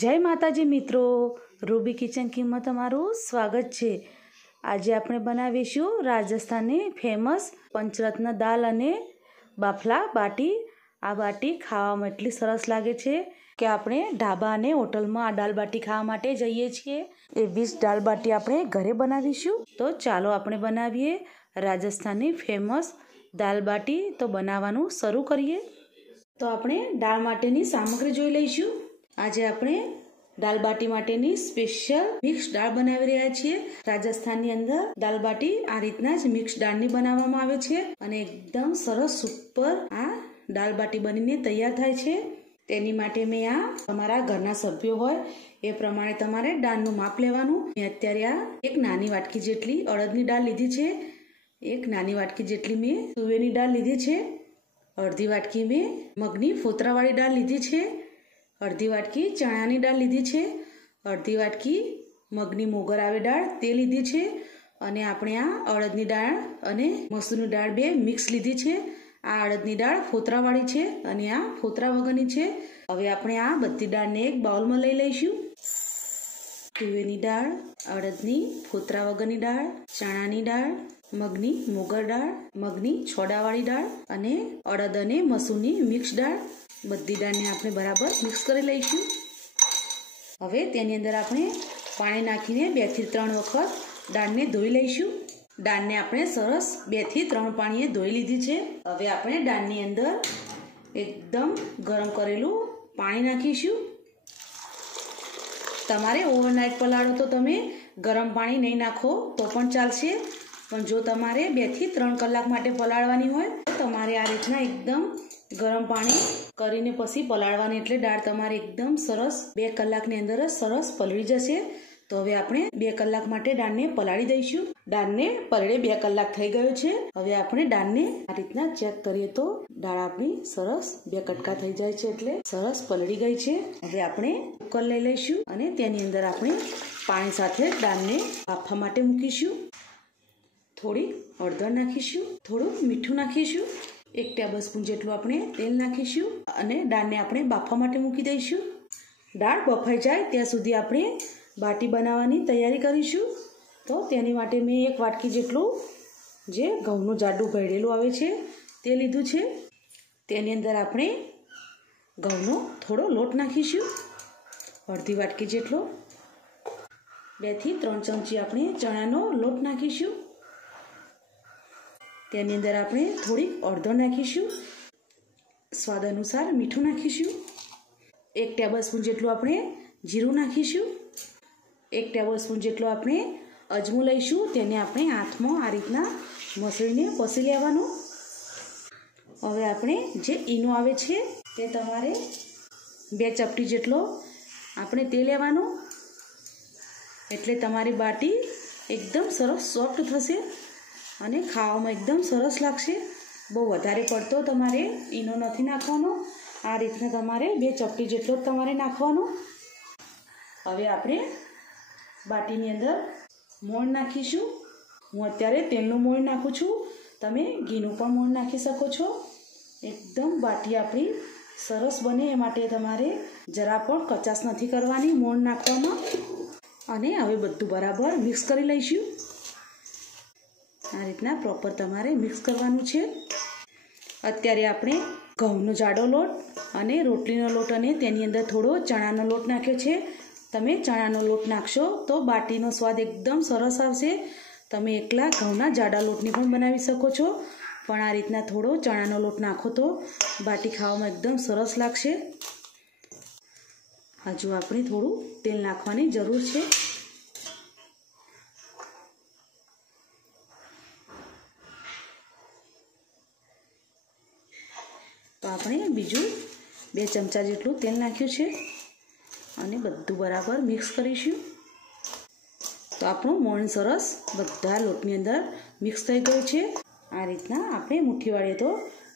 जय माताजी मित्रों, रूबी किचन किंग तमारू स्वागत है। आज આપણે બનાવીશું રાજસ્થાની ફેમસ પંચરત્ન દાલ અને બાફલા બાટી। આ બાટી ખાવામાં એટલી સરસ લાગે છે કે આપણે ઢાબા અને હોટલમાં આ દાલ બાટી ખાવા માટે જઈએ છીએ। એવી જ દાલ બાટી આપણે ઘરે બનાવીશું। તો ચાલો આપણે બનાવીએ રાજસ્થાની ફેમસ દાલ બાટી। તો બનાવવાનું શરૂ કરીએ। તો આપણે દાળ માટેની સામગ્રી જોઈ લઈશું। આજે આપણે દાल बाटी माटेनी स्पेशल मिक्स दाल बनावी रह्या छीए। राजस्थाननी अंदर दाल बाटी आ रीतना ज मिक्स दाळनी बनाववामां आवे छे अने एकदम सरस सुपर आ दाल बाटी बनीने तैयार थाय छे। तेनी माटे मैं आ तमारा घरना सभ्यो होय ए प्रमाणे तमारे दाळनुं माप लेवानुं। मैं अत्यारे आ एक नानी वाटकी जेटली अड़दनी दाळ लीधी छे, एक नानी वाटकी जेटली मैं तुवेरनी दाळ लीधी छे, अर्धी वाटकी मैं मगनी फोतरावाળી दाळ लीधी छे, अर्धी वाटकी चणानी दाळ लीधी छे, अर्धी वाटकी मगनी मोगर आवे दाळ ते लीधी छे अने आपणे आ अड़दनी दाळ अने मसूरनी दाळ बे मिक्स लीधी छे। आ अड़दनी दाळ फोतरावाળી छे अने आ फोतरा वगरनी छे। हवे आपणे आ बधी दाळने एक बाउलमां लई लईशुं। तुवेरनी दाळ, अड़दनी फोतरा वगरनी दाळ, चणानी दाळ, मगनी मोगर दाळ, मगनी छोडावाળી दाळ अने अड़द अने मसूरनी मिक्स दाळ बधी दाळने આપણે બરાબર મિક્સ કરી લઈશું। હવે તેની અંદર આપણે પાણી નાખીને 2 થી 3 વખત દાળને ધોઈ લઈશું। દાળને આપણે સરસ 2 થી 3 પાણીએ ધોઈ લીધી છે। હવે આપણે દાળની અંદર એકદમ ગરમ કરેલું પાણી નાખીશું। તમારે ઓવરનાઇટ પલાળો તો તમે ગરમ પાણી નહીં નાખો તો પણ ચાલશે, પણ જો તમારે 2 થી 3 કલાક માટે પલાળવાની હોય તો તમારે આ રીતના એકદમ गरम पानी करीने पछी पलाळवानी एटले दाळ तमारी एकदम सरस 2 कलाकनी अंदर सरस पलળી जशे। तो हवे आपणे 2 कलाक माटे दाळने पलाળી दईशुं। दाळने पलळे 2 कलाक थई गयो छे। हवे आपणे दाळने आ रीतना चेक करीए तो दाळ आपणी सरस 2 कटका थई जाय छे एटले सरस पलળી गई छे। हवे आपणे कुकर लई लईशुं अने तेनी अंदर आपणे पाणी साथे दाळने बाफवा माटे मूकीशुं। थोड़ी हळदर नाखीशुं, थोड़ुं मीठुं नाखीशुं, 1 टेबलस्पून जेटલું આપણે તેલ નાખીશું અને દાળને આપણે બાફવા માટે મૂકી દઈશું। દાળ બફાઈ જાય ત્યાં સુધી આપણે બાટી બનાવવાની તૈયારી કરીશું। તો તેની માટે મેં 1 વાટકી જેટલું જે ઘઉંનું જાડું ભેળેલું આવે છે તે લીધું છે। તેની અંદર આપણે ઘઉંનો થોડો લોટ નાખીશું, અડધી વાટકી જેટલો। 2 થી 3 ચમચી આપણે ચણાનો લોટ નાખીશું। तेनी अंदर आपणे थोड़ी हळदर नाखीशुं, स्वाद अनुसार मीठुं नाखीशुं, 1 टेबलस्पून जेटલું આપણે जीरुं नाखीशुं, 1 टेबलस्पून जेटલું આપણે अजमो लईशुं। तेने આપણે हाथमां आ रीतना मसळीने पसी लेवानुं। हवे આપણે जे ईनो आवे छे ते तमारे 2 चपटी जेटलो આપણે ते लेवानुं एटले तमारी बाटी एकदम सरस सॉफ्ट थशे અને ખાવામાં એકદમ સરસ લાગશે। બહુ વધારે પડતો તમારે ઈનો નથી નાખવાનો, આ રીતના તમારે 2 ચપટી જેટલો જ તમારે નાખવાનો। હવે આપણે બાટીની અંદર મોણ નાખીશું। હું અત્યારે તેલનું મોણ નાખું છું, તમે ઘીનું પણ મોણ નાખી શકો છો। એકદમ બાટી આપણી સરસ બને એ માટે તમારે જરા પણ કચાશ નથી કરવાની મોણ નાખવામાં। અને હવે બધું બરાબર મિક્સ કરી લઈશું। आ रीतना प्रॉपर तमारे मिक्स करवानुं छे। अत्यारे आपणे घऊंनो जाडो लोट अने रोटलीनो लोट अने तेनी अंदर थोड़ो चणानो लोट नाख्यो छे। तमे चणानो लोट नाखशो तो बाटीनो स्वाद एकदम सरस आवशे। तमे एकला घऊंना जाडा लोटनी पण बनावी शको छो, पण आ रीतना थोड़ो चणानो लोट नाखो तो बाटी खावामां एकदम सरस लागशे। हजू आपणे थोड़ुं तेल नाखवानी जरूर छे। तो આપણે બીજું 2 ચમચા જેટલું તેલ નાખ્યું છે અને બધું બરાબર મિક્સ કરીશું। તો આપણું મોણ સરસ બધા લોટની અંદર મિક્સ થઈ ગયું છે। આ રીતના આપણે મુઠ્ઠી વાળીએ તો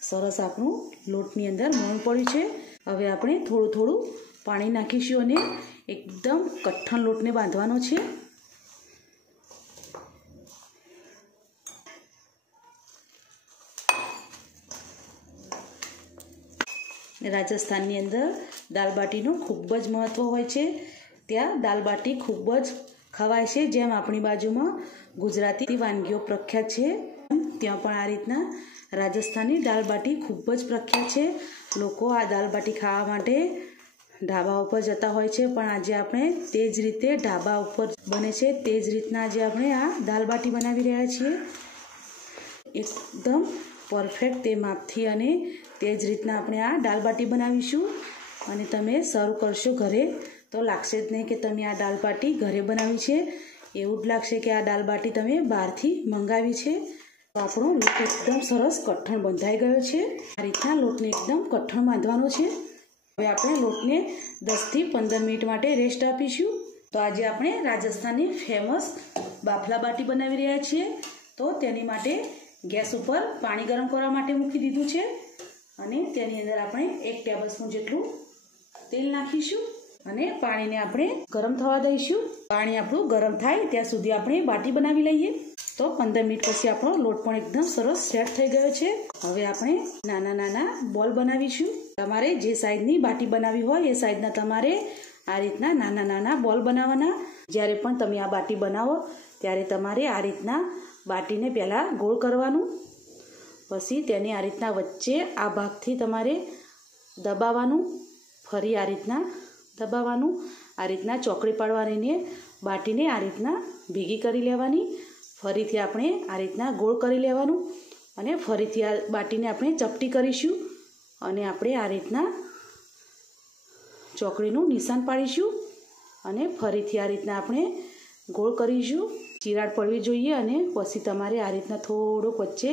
સરસ આપણું લોટની અંદર મોણ પડ્યું છે। હવે આપણે થોડું થોડું પાણી નાખીશું અને એકદમ કઠણ લોટને બાંધવાનો છે। રાજસ્થાનની અંદર દાલ બાટીનું ખૂબ જ મહત્ત્વ હોય છે. ત્યાં દાલ બાટી ખૂબ જ ખવાય છે. જેમ આપણી બાજુમાં ગુજરાતી વાનગીઓ પ્રખ્યાત છે, ત્યાં પણ આ રીતના રાજસ્થાની દાલ બાટી ખૂબ જ પ્રખ્યાત છે. લોકો આ દાલ બાટી ખાવા માટે ઢાબા ઉપર જતા હોય છે, પણ આજે આપણે તે જ રીતે ઢાબા ઉપર બને છે તે જ રીતના આજે આપણે આ દાલ બાટી બનાવી રહ્યા છીએ. એકદમ પરફેક્ટ તે માપથી અને તે જ રીતના આપણે આ દાલ બાટી બનાવીશું. અને તમે સર્વ કરશો ઘરે તો લાગશે જ નહીં કે તમે આ દાલ બાટી ઘરે બનાવી છે, એવું જ લાગશે કે આ દાલ બાટી તમે બહારથી મંગાવી છે. તો આપણો લોટ એકદમ સરસ કઠણ બંધાઈ ગયો છે. આ રીતના લોટને એકદમ કઠણ બાંધવાનો છે. હવે આપણે લોટને 10 થી 15 મિનિટ માટે રેસ્ટ આપીશું. તો આજે આપણે રાજસ્થાનની ફેમસ બાફલા બાટી બનાવી રહ્યા છીએ. તો તેની માટે ગેસ ઉપર પાણી ગરમ કરવા માટે મૂકી દીધું છે અને તેની અંદર આપણે 1 ટેબલસ્પૂન જેટલું તેલ નાખીશું અને પાણીને આપણે ગરમ થવા દઈશું. પાણી આપણું ગરમ થાય ત્યાં સુધી આપણે બાટી બનાવી લઈએ. તો 15 મિનિટ પછી આપણો લોટ પણ એકદમ સરસ સેટ થઈ ગયો છે. હવે આપણે નાના નાના બોલ બનાવીશું. તમારે જે સાઈઝની બાટી બનાવી હોય એ સાઈઝના તમારે આ રીતના નાના નાના બોલ બનાવવાના. જ્યારે પણ તમે આ બાટી બનાવો ત્યારે તમારે આ રીતના બાટીને પહેલાં ગોળ કરવાનું, પછી તેને આ રીતના વચ્ચે આ ભાગથી તમારે દબાવવાનું, ફરી આ રીતના દબાવવાનું. આ રીતના ચોકડી પાડવાનીને બાટીને આ રીતના ભેગી કરી લેવાની. ફરીથી આપણે આ રીતના ગોળ કરી લેવાનું અને ફરીથી આ બાટીને આપણે ચપટી કરીશું અને આપણે આ રીતના ચોકડીનું નિશાન પાડીશું અને ફરીથી આ રીતના આપણે ગોળ કરીશું. ચિરાડ પડવી જોઈએ અને પછી તમારે આ રીતના થોડોક વચ્ચે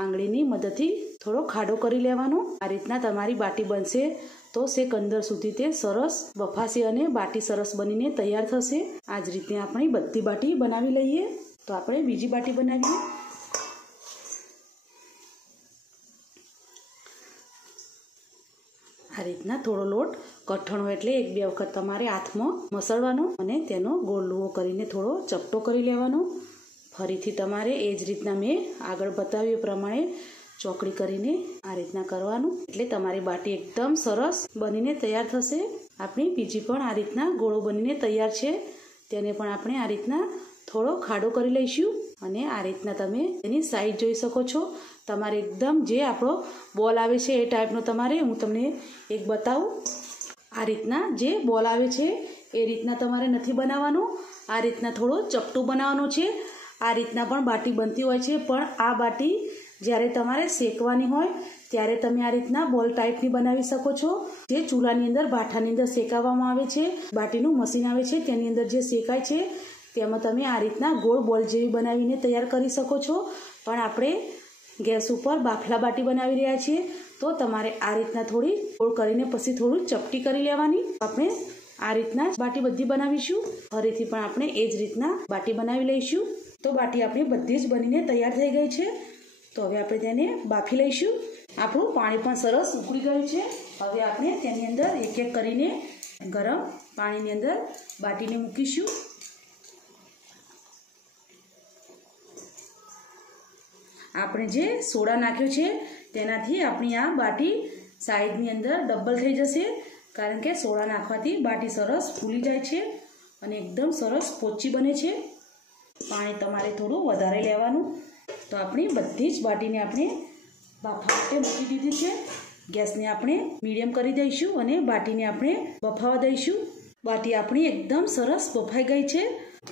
આંગળીની મદદથી થોડો ખાડો કરી લેવાનો. આ રીતના તમારી બાટી બનશે તો છેક અંદર સુધી તે સરસ બફાશે અને બાટી સરસ બનીને તૈયાર થશે. આ જ રીતે આપણે બધી બાટી બનાવી લઈએ. તો આપણે બીજી બાટી બનાવીએ. આ રીતના થોડો લોટ કઠણ હોય એટલે 1-2 વખત તમારે હાથમાં મસળવાનો અને તેનો ગોળ લુવો કરીને થોડો ચપટો કરી લેવાનો. ફરીથી તમારે એ જ રીતના મેં આગળ બતાવ્યું એ પ્રમાણે ચોકડી કરીને આ રીતના કરવાનું, એટલે તમારી બાટી એકદમ સરસ બનીને તૈયાર થશે. આપણી બીજી પણ આ રીતના ગોળો બનીને તૈયાર છે, તેને પણ આપણે આ રીતના થોડો ખાડો કરી લઈશું અને આ રીતના તમે એની સાઈઝ જોઈ શકો છો. તમારે એકદમ જે આપણો બોલ આવે છે એ ટાઈપનો તમારે, હું તમને એક બતાવું, આ રીતના જે બોલ આવે છે એ રીતના તમારે નથી બનાવવાનો. આ રીતના થોડો ચપટું બનાવવાનું છે. આ રીતના પણ બાટી બનતી હોય છે, પણ આ બાટી જ્યારે તમારે શેકવાની હોય ત્યારે તમે આ રીતના બોલ ટાઈપની બનાવી શકો છો. જે ચૂલાની અંદર ભાઠાની અંદર શેકાવવામાં આવે છે, બાટીનું મશીન આવે છે તેની અંદર જે શેકાય છે તેમાં તમે આ રીતના ગોળ બોલ જેવી બનાવીને તૈયાર કરી શકો છો. પણ આપણે ગેસ ઉપર બાફલા બાટી બનાવી રહ્યા છીએ તો તમારે આ રીતના થોડી ગોળ કરીને પછી થોડું ચપટી કરી લેવાની. આપણે આ રીતના બાટી બધી બનાવીશું. ફરીથી પણ આપણે એ જ રીતના બાટી બનાવી લઈશું. તો બાટી આપણી બધી જ બનીને તૈયાર થઈ ગઈ છે. તો હવે આપણે તેને બાફી લઈશું. આપણું પાણી પણ સરસ ઉકળી ગયું છે. હવે આપણે તેની અંદર એક એક કરીને ગરમ પાણીની અંદર બાટીને મૂકીશું. આપણે જે સોડા નાખ્યો છે તેનાથી આપણી આ બાટી સાઈઝની અંદર ડબલ થઈ જશે, કારણ કે સોડા નાખવાથી બાટી સરસ ફૂલી જાય છે અને એકદમ સરસ પોચી બને છે. પાણી તમારે થોડું વધારે લેવાનું. તો આપણી બધી જ બાટીને આપણે બાફવા માટે મૂકી દીધી છે. ગેસને આપણે મીડિયમ કરી દઈશું અને બાટીને આપણે બફાવા દઈશું. બાટી આપણી એકદમ સરસ બફાઈ ગઈ છે.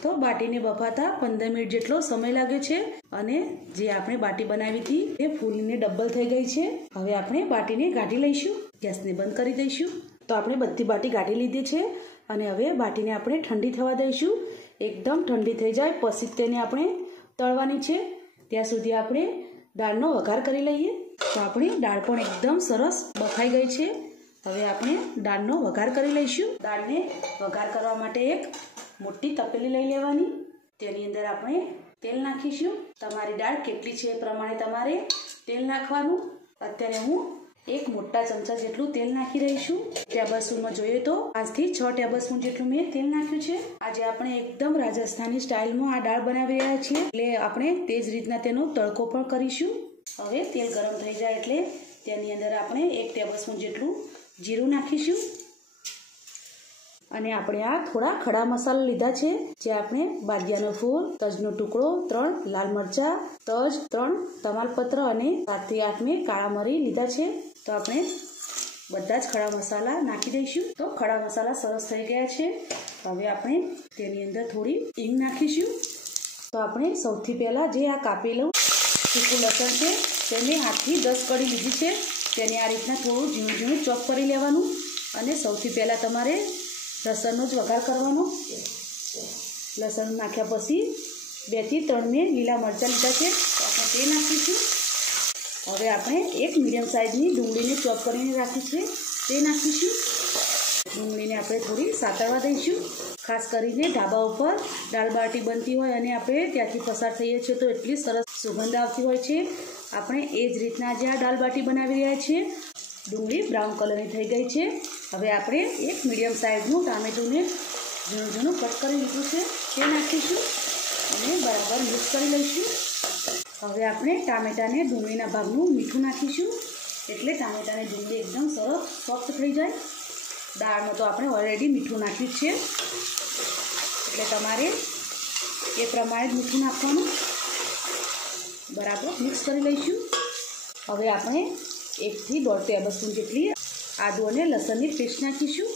તો બાટીને બફાતા 15 મિનિટ જેટલો સમય લાગ્યો છે અને જે આપણે બાટી બનાવી હતી એ ફૂલીને ડબલ થઈ ગઈ છે. હવે આપણે બાટીને કાઢી લઈશું. ગેસને બંધ કરી દઈશું. તો આપણે બધી બાટી કાઢી લીધી છે અને હવે બાટીને આપણે ઠંડી થવા દઈશું. એકદમ ઠંડી થઈ જાય પછી તેને આપણે તળવાની છે. ત્યાં સુધી આપણે દાળનો વઘાર કરી લઈએ. તો આપણી દાળ પણ એકદમ સરસ બફાઈ ગઈ છે. હવે આપણે દાળનો વઘાર કરી લઈશું. દાળને વઘાર કરવા માટે એક મોટી તપેલી લઈ લેવાની. તેની અંદર આપણે તેલ નાખીશું. તમારી દાળ કેટલી છે એ પ્રમાણે તમારે તેલ નાખવાનું. અત્યારે હું એક મોટા ચમચા જેટલું તેલ નાખી રહી છું. ટેબલસ્પૂનમાં જોઈએ તો 5 થી 6 ટેબલસ્પૂન જેટલું મેં તેલ નાખ્યું છે. આજે આપણે એકદમ રાજસ્થાની સ્ટાઇલમાં આ દાળ બનાવી રહ્યા છીએ, એટલે આપણે તે જ રીતના તેનો તડકો પણ કરીશું. હવે તેલ ગરમ થઈ જાય એટલે તેની અંદર આપણે 1 ટેબલસ્પૂન જેટલું જીરું નાખીશું અને આપણે આ થોડા ખડા મસાલા લીધા છે, જે આપણે બાદિયાનો ફૂલ, તજનો ટુકડો, 3 લાલ મરચા, તજ, 3 તમાલપત્ર અને 7 થી 8 મેં કાળા મરી લીધા છે। તો આપણે બધા જ ખડા મસાલા નાખી દઈશું। તો ખડા મસાલા સરસ થઈ ગયા છે। હવે આપણે તેની અંદર થોડી હિંગ નાખીશું। તો આપણે સૌથી પહેલાં જે આ કાપેલું સૂકું લસણ છે તેને 8 થી 10 કળી લીધી છે, તેને આ રીતના થોડું ઝીણું ઝીણું ચોપ કરી લેવાનું અને સૌથી પહેલાં તમારે લસણનો જ વઘાર કરવાનો। લસણ નાખ્યા પછી 2 થી 3 મેં લીલા મરચાં લીધા છે, તો આપણે તે નાખીશું। હવે આપણે એક મીડિયમ સાઇઝની ડુંગળીને ચોપ કરીને રાખી છે તે નાખીશું। ડુંગળીને આપણે થોડી સાતળવા દઈશું। ખાસ કરીને ઢાબા ઉપર દાળ બાટી બનતી હોય અને આપણે ત્યાંથી પસાર થઈએ છીએ તો એટલી સરસ સુગંધ આવતી હોય છે। આપણે એ જ રીતના આજે આ દાળ બાટી બનાવી રહ્યા છીએ। ડુંગળી બ્રાઉન કલરની થઈ ગઈ છે। હવે આપણે એક મીડિયમ સાઇઝનું ટામેટુંને ઝીણું ઝીણું કટ કરી લીધું છે તે નાખીશું અને બરાબર મિક્સ કરી લઈશું। હવે આપણે ટામેટાને ડુંગળીના ભાગનું મીઠું નાખીશું, એટલે ટામેટાને ડુંગળી એકદમ સરસ સોફ્ટ થઈ જાય। દાળમાં તો આપણે ઓલરેડી મીઠું નાખ્યું છે, એટલે તમારે એ પ્રમાણે જ મીઠું નાખવાનું। બરાબર મિક્સ કરી લઈશું। હવે આપણે 1 થી 1.5 ટેબલસ્પૂન જેટલી આદુ અને લસણની પેસ્ટ નાખીશું।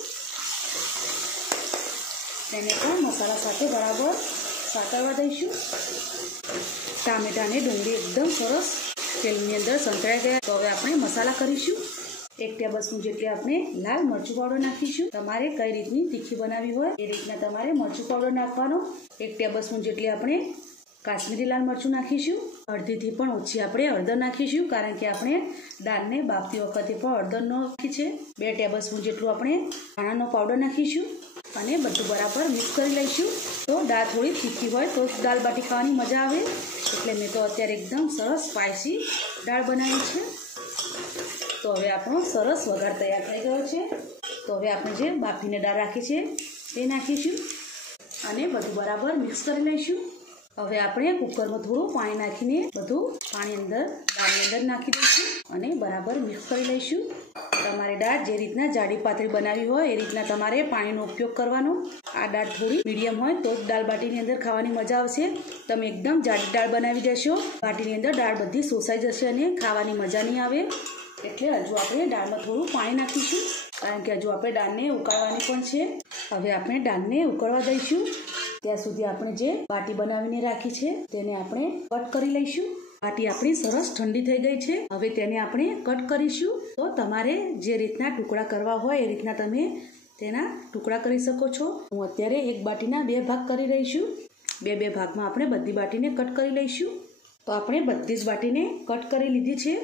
તેને પણ મસાલા સાથે બરાબર સાતળવા દઈશું। ટામેટાને ડુંગળી એકદમ સરસ તેલની અંદર સંતળાઈ ગયા। તો હવે આપણે મસાલા કરીશું। 1 ટેબલસ્પૂન જેટલી આપણે લાલ મરચું પાવડર નાખીશું। તમારે કઈ રીતની તીખી બનાવી હોય એ રીતના તમારે મરચું પાવડર નાખવાનો। 1 ટેબલસ્પૂન જેટલી આપણે કાશ્મીરી લાલ મરચું નાખીશું। અડધીથી પણ ઓછી આપણે હળદર નાખીશું, કારણ કે આપણે દાળને બાફતી વખતે પણ હળદર નાખી છે। 2 ટેબલસ્પૂન જેટલું આપણે ધાણાનો પાવડર નાખીશું અને બધું બરાબર મિક્સ કરી લઈશું। તો દાળ થોડી તીખી હોય તો દાળ બાટી ખાવાની મજા આવે, એટલે મેં તો અત્યારે એકદમ સરસ સ્પાઇસી દાળ બનાવી છે। તો હવે આપણો સરસ વઘાર તૈયાર થઈ ગયો છે। તો હવે આપણે જે બાફીને દાળ રાખી છે તે નાખીશું અને બધું બરાબર મિક્સ કરી લઈશું। હવે આપણે કુકરમાં થોડું પાણી નાખીને બધું પાણી અંદર દાળની અંદર નાખી દઈશું અને બરાબર મિક્સ કરી લઈશું। તમારે દાળ જે રીતના જાડી પાતળી બનાવી હોય એ રીતના તમારે પાણીનો ઉપયોગ કરવાનો। આ દાળ થોડી મીડિયમ હોય તો દાળ બાટીની અંદર ખાવાની મજા આવશે। તમે એકદમ જાડી દાળ બનાવી દેશો, બાટીની અંદર દાળ બધી શોષાઈ જશે અને ખાવાની મજા નહીં આવે। એટલે હજુ આપણે દાળમાં થોડું પાણી નાખીશું, કારણ કે હજુ આપણે દાળને ઉકાળવાની પણ છે। હવે આપણે દાળને ઉકળવા દઈશું। ત્યાં સુધી આપણે જે બાટી બનાવીને રાખી છે તેને આપણે કટ કરી લઈશું। બાટી આપણી સરસ ઠંડી થઈ ગઈ છે, હવે તેને આપણે કટ કરીશું। તો તમારે જે રીતના ટુકડા કરવા હોય એ રીતના તમે તેના ટુકડા કરી શકો છો। હું અત્યારે એક બાટીના 2 ભાગ કરી રહી છું। 2 ભાગમાં આપણે બધી બાટીને કટ કરી લઈશું। તો આપણે બધી જ બાટીને કટ કરી લીધી છે।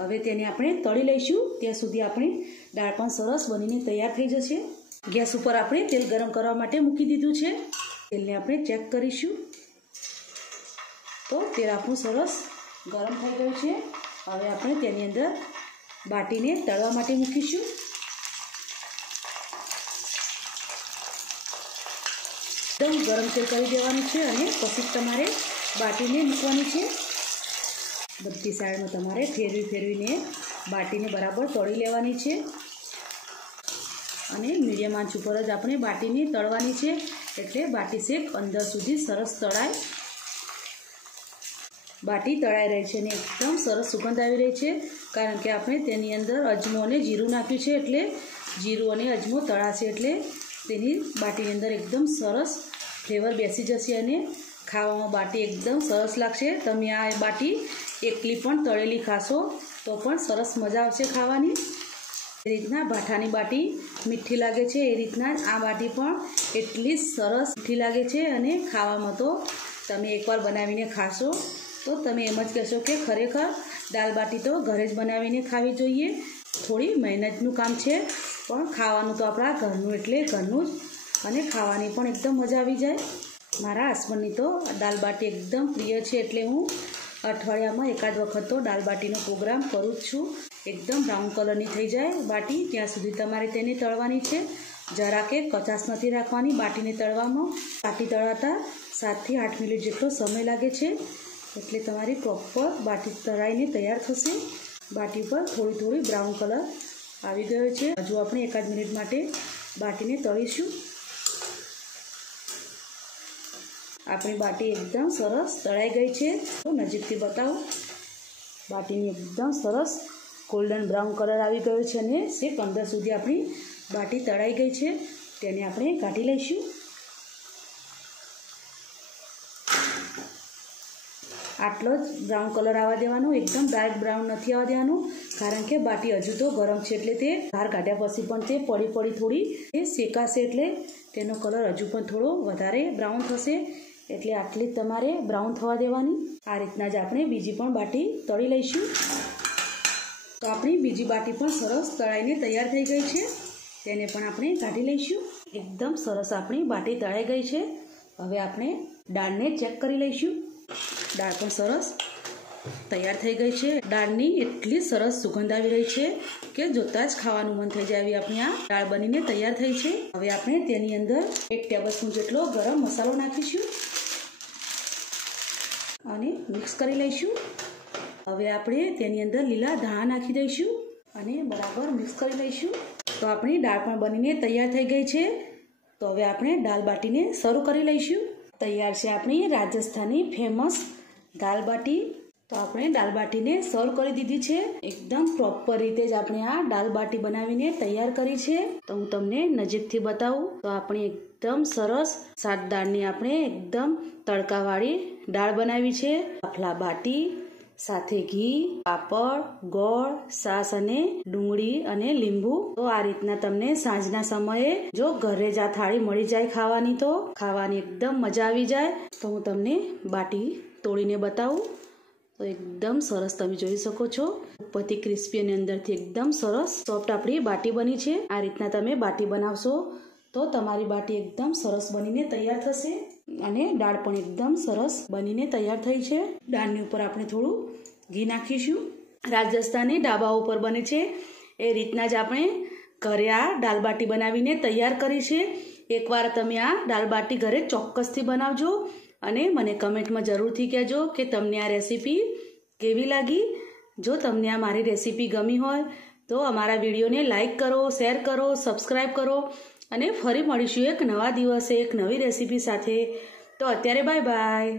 હવે તેને આપણે તળી લઈશું, ત્યાં સુધી આપણી દાળ પણ સરસ બનીને તૈયાર થઈ જશે। ગેસ ઉપર આપણે તેલ ગરમ કરવા માટે મૂકી દીધું છે। તેલને આપણે ચેક કરીશું। તો તેલ આપણું સરસ ગરમ થઈ ગયું છે। હવે આપણે તેની અંદર બાટીને તળવા માટે મૂકીશું। એકદમ ગરમ તેલ કરી દેવાનું છે અને પછી તમારે બાટીને મૂકવાની છે। બધી સાઈડમાં તમારે ફેરવીને બાટીને બરાબર તળી લેવાની છે અને મીડિયમ આંચ ઉપર જ આપણે બાટીને તળવાની છે, એટલે બાટી શેક અંદર સુધી સરસ તળાય। બાટી તળાઈ રહી છે અને એકદમ સરસ સુગંધ આવી રહી છે, કારણ કે આપણે તેની અંદર અજમો અને જીરું નાખ્યું છે, એટલે જીરું અને અજમો તળાશે એટલે તેની બાટીની અંદર એકદમ સરસ ફ્લેવર બેસી જશે અને ખાવામાં બાટી એકદમ સરસ લાગશે। તમે આ બાટી એકલી પણ તળેલી ખાશો તો પણ સરસ મજા આવશે ખાવાની। એ રીતના ભાઠાની બાટી મીઠી લાગે છે, એ રીતના આ બાટી પણ એટલી સરસ મીઠી લાગે છે અને ખાવામાં તો તમે એકવાર બનાવીને ખાશો તો તમે એમ જ કહેશો કે ખરેખર દાળ બાટી તો ઘરે જ બનાવીને ખાવી જોઈએ। થોડી મહેનતનું કામ છે, પણ ખાવાનું તો આપણા ઘરનું એટલે ઘરનું જ અને ખાવાની પણ એકદમ મજા આવી જાય। મારા હસબન્ડની તો દાળ બાટી એકદમ પ્રિય છે, એટલે હું અઠવાડિયામાં એકાદ વખત તો દાળ બાટીનો પ્રોગ્રામ કરું જ છું। એકદમ બ્રાઉન કલરની થઈ જાય બાટી ત્યાં સુધી તમારે તેને તળવાની છે। જરા કે કચાશ નથી રાખવાની બાટીને તળવામાં। બાટી તળાતા 7 થી 8 મિનિટ જેટલો સમય લાગે છે, એટલે તમારી પ્રોપર બાટી તળાઈને તૈયાર થશે। બાટી પર થોડી થોડી બ્રાઉન કલર આવી ગયો છે. હજુ આપણે એકાદ મિનિટ માટે બાટીને તળીશું. આપણી બાટી એકદમ સરસ તળાઈ ગઈ છે. તો નજીકથી બતાવું, બાટીની એકદમ સરસ ગોલ્ડન બ્રાઉન કલર આવી ગયો છે અને છેક અંદર સુધી આપણી બાટી તળાઈ ગઈ છે. તેને આપણે કાઢી લઈશું. આટલો જ બ્રાઉન કલર આવવા દેવાનો, એકદમ ડાર્ક બ્રાઉન નથી આવવા દેવાનું, કારણ કે બાટી હજુ તો ગરમ છે એટલે તે બહાર કાઢ્યા પછી પણ તે પડી થોડી એ શેકાશે એટલે તેનો કલર હજુ પણ થોડો વધારે બ્રાઉન થશે. એટલે આટલી તમારે બ્રાઉન થવા દેવાની. આ રીતના જ આપણે બીજી પણ બાટી તળી લઈશું. તો આપણી બીજી બાટી પણ સરસ તળાઈને તૈયાર થઈ ગઈ છે. તેને પણ આપણે કાઢી લઈશું. એકદમ સરસ આપણી બાટી તળાઈ ગઈ છે. હવે આપણે દાળને ચેક કરી લઈશું. દાળ પણ સરસ તૈયાર થઈ ગઈ છે. દાળની એટલી સરસ સુગંધ આવી રહી છે કે જોતાં જ ખાવાનું મન થઈ જાય એવી આપણી આ દાળ બનીને તૈયાર થઈ છે. હવે આપણે તેની અંદર 1 ટેબલસ્પૂન જેટલો ગરમ મસાલો નાખીશું અને મિક્સ કરી લઈશું. હવે આપણે તેની અંદર લીલા ધાણા નાખી દઈશું અને બરાબર મિક્સ કરી લઈશું. તો આપણી દાળ પણ બનીને તૈયાર થઈ ગઈ છે. તો હવે આપણે દાળ બાટીને સર્વ કરી લઈશું. તૈયાર છે આપણી રાજસ્થાની ફેમસ દાળ બાટી. તો આપણે દાળ બાટીને સર્વ કરી દીધી છે. એકદમ પ્રોપર રીતે જ આપણે આ દાળ બાટી બનાવીને તૈયાર કરી છે. તો હું તમને નજીકથી બતાવું તો આપણી એકદમ સરસ સાત દાળની આપણે એકદમ તડકાવાળી દાળ બનાવી છે. બાફલા બાટી સાથે ઘી, પાપડ, ગોળ, છાશ અને ડુંગળી અને લીંબુ. તો આ રીતના તમને સાંજના સમયે જો ઘરે જ આ થાળી મળી જાય ખાવાની તો ખાવાની એકદમ મજા આવી જાય. તો હું તમને બાટી તોડીને બતાવું. તો એકદમ સરસ તમે જોઈ શકો છો, ઉપરથી ક્રિસ્પી અને અંદરથી એકદમ સરસ સોફ્ટ આપણી બાટી બની છે. આ રીતના તમે બાટી બનાવશો તો તમારી બાટી એકદમ સરસ બનીને તૈયાર થશે અને દાળ પણ એકદમ સરસ બનીને તૈયાર થઈ છે. દાળની ઉપર આપણે થોડું ઘી નાખીશું. રાજસ્થાની ઢાબા ઉપર બને છે એ રીતના જ આપણે ઘરે આ દાળ બાટી બનાવીને તૈયાર કરી છે. એકવાર તમે આ દાળ બાટી ઘરે ચોક્કસથી બનાવજો અને મને કમેન્ટમાં જરૂરથી કહેજો કે તમને આ રેસીપી કેવી લાગી. જો તમને આ મારી રેસીપી ગમી હોય તો અમારા વિડીયોને લાઈક કરો, શેર કરો, સબસ્ક્રાઈબ કરો અને ફરી મળીશું એક નવા દિવસે એક નવી રેસીપી સાથે. તો અત્યારે બાય બાય.